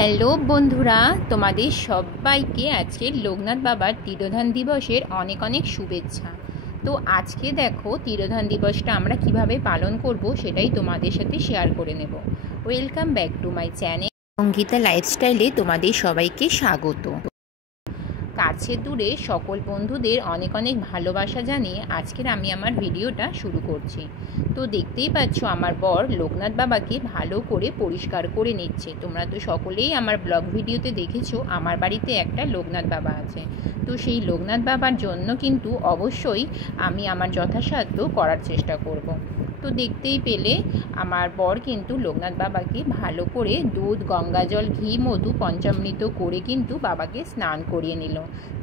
Hello বন্ধুরা, তোমাদের সবাইকে আজকের লোকনাথ বাবার তিরোধান দিবসের অনেক অনেক শুভেচ্ছা। তো আজকে দেখো তিরোধান দিবসটা আমরা কিভাবে পালন করব সেটাই তোমাদের সাথে শেয়ার করে নেব। Welcome back to my channel Ankita লাইফস্টাইলে তোমাদের সবাইকে স্বাগত। কাছে দূরে সকল বন্ধুদের অনেক অনেক ভালোবাসা জানিয়ে আজকের আমি আমার ভিডিওটা শুরু করছি। তো দেখতেই পাচ্ছ আমার বর লোকনাথ বাবাকে ভালো করে পরিষ্কার করে নিচ্ছে। তোমরা তো সকলেই আমার ব্লগ ভিডিওতে দেখেছো আমার বাড়িতে একটা লোকনাথ বাবা আছে। তো সেই লোকনাথ বাবার জন্য কিন্তু অবশ্যই আমি আমার যথাসাধ্য করার চেষ্টা করব। তো দেখতেই পেলে আমার বর কিন্তু লোকনাথ বাবাকে ভালো করে দুধ, গঙ্গাজল, ঘি, মধু, পঞ্চামৃত করে কিন্তু বাবাকে স্নান করিয়ে নিল।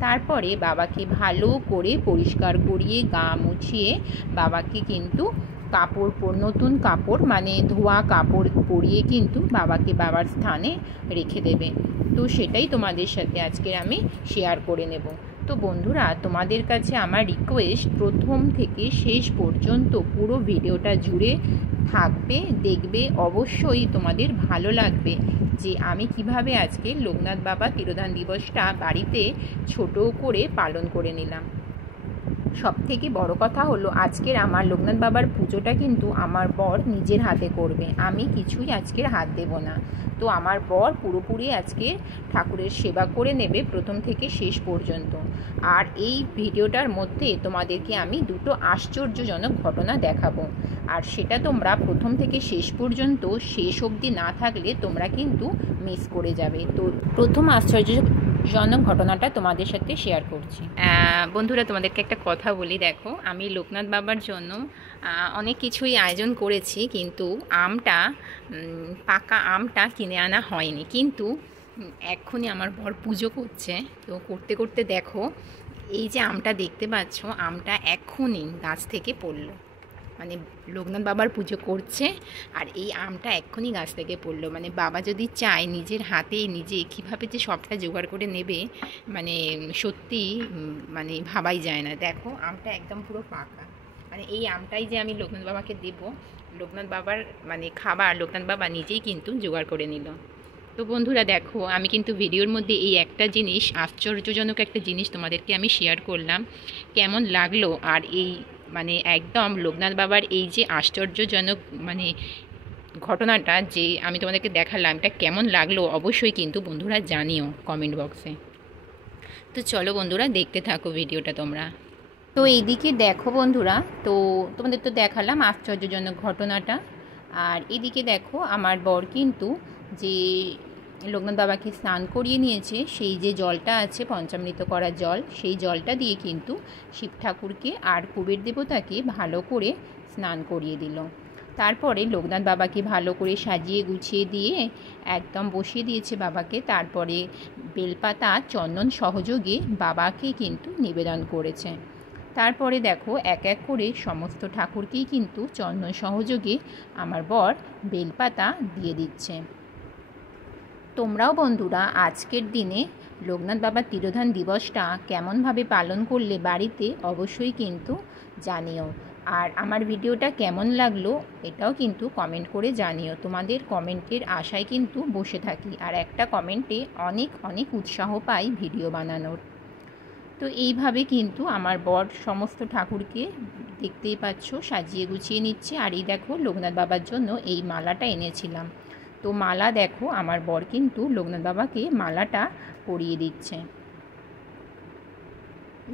তারপরে বাবাকে ভালো করে পরিষ্কার করিয়ে গা মুছিয়ে বাবাকে কিন্তু নতুন কাপড় মানে ধোয়া কাপড় পরিয়ে কিন্তু বাবাকে বাবার স্থানে রেখে দেবে। তো সেটাই তোমাদের সাথে আজকে আমি শেয়ার করে নেব। তো বন্ধুরা, তোমাদের কাছে আমার রিকোয়েস্ট, প্রথম থেকে শেষ পর্যন্ত পুরো ভিডিওটা জুড়ে থাকবে, দেখবে, অবশ্যই তোমাদের ভালো লাগবে যে আমি কিভাবে আজকে লোকনাথ বাবা তিরোধান দিবসটা বাড়িতে ছোট করে পালন করে নিলাম। সব থেকে বড় কথা হলো আজকের আমার লোকনাথ বাবার পুজোটা কিন্তু আমার বর নিজের হাতে করবে, আমি কিছুই আজকের হাত দেব না। তো আমার বর পুরোপুরি আজকে ঠাকুরের সেবা করে নেবে প্রথম থেকে শেষ পর্যন্ত। আর এই ভিডিওটার মধ্যে তোমাদেরকে আমি দুটো আশ্চর্যজনক ঘটনা দেখাবো, আর সেটা তোমরা প্রথম থেকে শেষ পর্যন্ত শেষ অবধি না থাকলে তোমরা কিন্তু মিস করে যাবে। তো প্রথম আশ্চর্যজনক ঘটনাটা তোমাদের সাথে শেয়ার করছি। বন্ধুরা, তোমাদেরকে একটা কথা বলি, দেখো আমি লোকনাথ বাবার জন্য অনেক কিছুই আয়োজন করেছি, কিন্তু পাকা আমটা কিনে আনা হয়নি। কিন্তু এক্ষুনি আমার বর পুজো করছে, তো করতে করতে দেখো এই যে আমটা দেখতে পাচ্ছ, আমটা এক্ষুনি গাছ থেকে পড়লো। মানে লোকনাথ বাবার পুজো করছে আর এই আমটা এক্ষুনি গাছ থেকে পড়লো। মানে বাবা যদি চায় নিজের হাতে নিজে কীভাবে যে সবটা জোগাড় করে নেবে, মানে সত্যি মানে ভাবাই যায় না। দেখো আমটা একদম পুরো পাকা, মানে এই আমটাই যে আমি লোকনাথ বাবাকে দেব, লোকনাথ বাবার মানে খাবার লোকনাথ বাবা নিজেই কিন্তু জোগাড় করে নিল। তো বন্ধুরা দেখো, আমি কিন্তু ভিডিওর মধ্যে এই একটা জিনিস, আশ্চর্যজনক একটা জিনিস তোমাদেরকে আমি শেয়ার করলাম। কেমন লাগলো আর এই মানে একদম লোকনাথ বাবার এই যে আশ্চর্যজনক মানে ঘটনাটা যে আমি তোমাদেরকে দেখালাম, এটা কেমন লাগলো অবশ্যই কিন্তু বন্ধুরা জানিও কমেন্ট বক্সে। তো চলো বন্ধুরা, দেখতে থাকো ভিডিওটা তোমরা। তো এইদিকে দেখো বন্ধুরা, তো তোমাদের তো দেখালাম আশ্চর্যজনক ঘটনাটা, আর এদিকে দেখো আমার বর কিন্তু যে লোকনাথ বাবাকে স্নান করিয়ে নিয়েছে, সেই যে জলটা আছে পঞ্চামৃত করা জল, সেই জলটা দিয়ে কিন্তু শিব ঠাকুরকে আর কুবের দেবতাকে ভালো করে স্নান করিয়ে দিল। তারপরে লোকনাথ বাবাকে ভালো করে সাজিয়ে গুছিয়ে দিয়ে একদম বসিয়ে দিয়েছে বাবাকে। তারপরে বেলপাতা, চন্দন সহযোগে বাবাকে কিন্তু নিবেদন করেছে। তারপরে দেখো এক এক করে সমস্ত ঠাকুরকেই কিন্তু চন্দন সহযোগে আমার বর বেলপাতা দিয়ে দিচ্ছে। তোমরাও বন্ধুরা আজকের দিনে লোকনাথ বাবার তিরোধান দিবসটা কেমনভাবে পালন করলে বাড়িতে অবশ্যই কিন্তু জানিও। আর আমার ভিডিওটা কেমন লাগলো এটাও কিন্তু কমেন্ট করে জানিও। তোমাদের কমেন্টের আশায় কিন্তু বসে থাকি, আর একটা কমেন্টে অনেক অনেক উৎসাহ পাই ভিডিও বানানোর। তো এইভাবে কিন্তু আমার বর সমস্ত ঠাকুরকে দেখতেই পাচ্ছ সাজিয়ে গুছিয়ে নিচ্ছে। আর এই দেখো লোকনাথ বাবার জন্য এই মালাটা এনেছিলাম, তো মালা দেখো আমার বর কিন্তু লোকনাথ বাবাকে মালাটা পরিয়ে দিচ্ছে।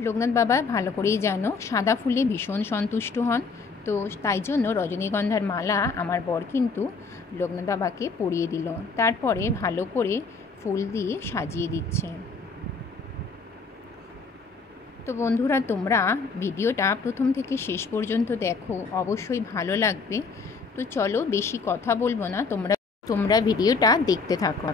লোকনাথ বাবা ভালো করেই জানো সাদা ফুলে ভীষণ সন্তুষ্ট হন, তো তাই জন্য রজনীগন্ধার মালা আমার বর কিন্তু লোকনাথ বাবাকে পরিয়ে দিল। তারপরে ভালো করে ফুল দিয়ে সাজিয়ে দিচ্ছে। তো বন্ধুরা, তোমরা ভিডিওটা প্রথম থেকে শেষ পর্যন্ত দেখো, অবশ্যই ভালো লাগবে। তো চলো বেশি কথা বলবো না, তোমরা ভিডিওটা দেখতে থাকো।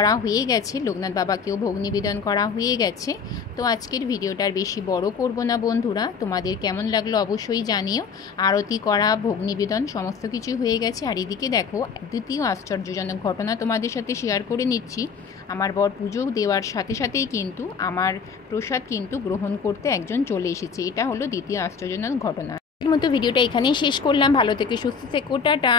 করা হয়ে গেছে, লোকনাথ বাবাকেও ভোগ নিবেদন করা হয়ে গেছে। তো আজকের ভিডিওটা আর বেশি বড় করব না বন্ধুরা, তোমাদের কেমন লাগলো অবশ্যই জানিও। আরতি করা, ভোগ নিবেদন সমস্ত কিছু হয়ে গেছে। আর এদিকে দেখো, দ্বিতীয় আশ্চর্যজনক ঘটনা তোমাদের সাথে শেয়ার করে নিচ্ছি। আমার বর পুজো দেওয়ার সাথে সাথেই কিন্তু আমার প্রসাদ কিন্তু গ্রহণ করতে একজন চলে এসেছে। এটা হলো দ্বিতীয় আশ্চর্যজনক ঘটনা। এর মতো ভিডিওটা এখানেই শেষ করলাম। ভালো থেকে সুস্থ থেকো, টাটা।